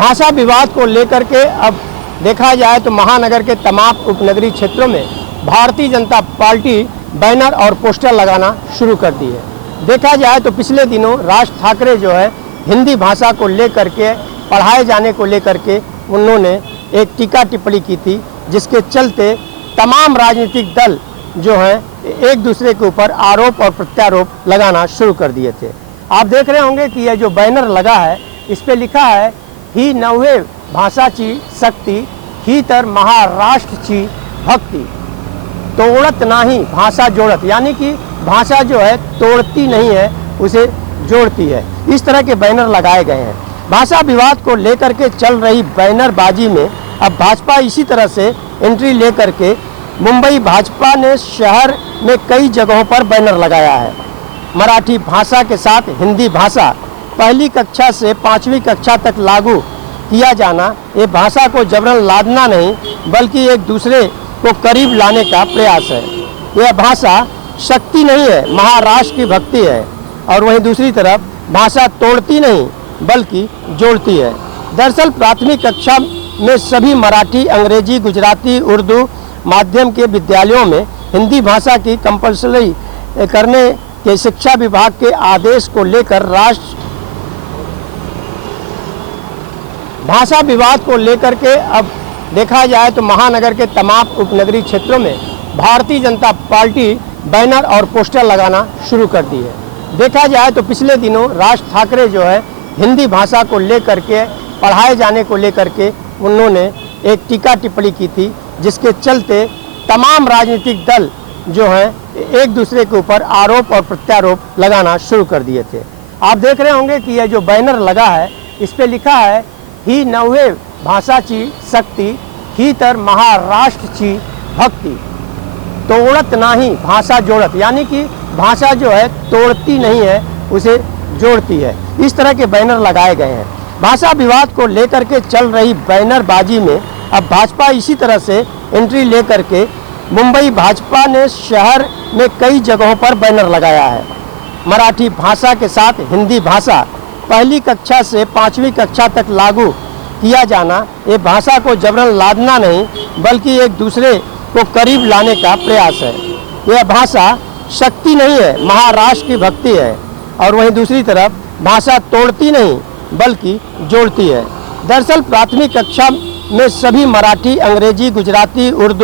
भाषा विवाद को लेकर के अब देखा जाए तो महानगर के तमाम उपनगरीय क्षेत्रों में भारतीय जनता पार्टी बैनर और पोस्टर लगाना शुरू कर दी है। देखा जाए तो पिछले दिनों राज ठाकरे जो है हिंदी भाषा को लेकर के पढ़ाए जाने को लेकर के उन्होंने एक टीका टिप्पणी की थी, जिसके चलते तमाम राजनीतिक दल जो हैं एक दूसरे के ऊपर आरोप और प्रत्यारोप लगाना शुरू कर दिए थे। आप देख रहे होंगे कि यह जो बैनर लगा है इस पे लिखा है ही नव्हे भाषाची शक्ति ही तर महाराष्ट्रची भक्ति, तोड़त नाही भाषा जोड़त, यानी कि भाषा जो है तोड़ती नहीं है उसे जोड़ती है। इस तरह के बैनर लगाए गए हैं। भाषा विवाद को लेकर के चल रही बैनरबाजी में अब भाजपा इसी तरह से एंट्री लेकर के मुंबई भाजपा ने शहर में कई जगहों पर बैनर लगाया है। मराठी भाषा के साथ हिंदी भाषा पहली कक्षा से 5वीं कक्षा तक लागू किया जाना ये भाषा को जबरन लादना नहीं बल्कि एक दूसरे को करीब लाने का प्रयास है। यह भाषा शक्ति नहीं है, महाराष्ट्र की भक्ति है। और वहीं दूसरी तरफ भाषा तोड़ती नहीं बल्कि जोड़ती है। दरअसल प्राथमिक कक्षा में सभी मराठी, अंग्रेजी, गुजराती, उर्दू माध्यम के विद्यालयों में हिंदी भाषा की कंपल्सरी करने के शिक्षा विभाग के आदेश को लेकर भाषा विवाद को लेकर के अब देखा जाए तो महानगर के तमाम उपनगरीय क्षेत्रों में भारतीय जनता पार्टी बैनर और पोस्टर लगाना शुरू कर दी है। देखा जाए तो पिछले दिनों राज ठाकरे जो है हिंदी भाषा को लेकर के पढ़ाए जाने को लेकर के उन्होंने एक टीका टिप्पणी की थी, जिसके चलते तमाम राजनीतिक दल जो हैं एक दूसरे के ऊपर आरोप और प्रत्यारोप लगाना शुरू कर दिए थे। आप देख रहे होंगे कि यह जो बैनर लगा है इस पे लिखा है ही नव्हे भाषाची शक्ति ही तर महाराष्ट्रची भक्ति, तोड़त नाही भाषा जोड़त, यानी कि भाषा जो है तोड़ती नहीं है उसे जोड़ती है। इस तरह के बैनर लगाए गए हैं। भाषा विवाद को लेकर के चल रही बैनरबाजी में अब भाजपा इसी तरह से एंट्री लेकर के मुंबई भाजपा ने शहर में कई जगहों पर बैनर लगाया है। मराठी भाषा के साथ हिंदी भाषा पहली कक्षा से 5वीं कक्षा तक लागू किया जाना ये भाषा को जबरन लादना नहीं बल्कि एक दूसरे को करीब लाने का प्रयास है। यह भाषा शक्ति नहीं है, महाराष्ट्र की भक्ति है। और वहीं दूसरी तरफ भाषा तोड़ती नहीं बल्कि जोड़ती है। दरअसल प्राथमिक कक्षा में सभी मराठी, अंग्रेजी, गुजराती, उर्दू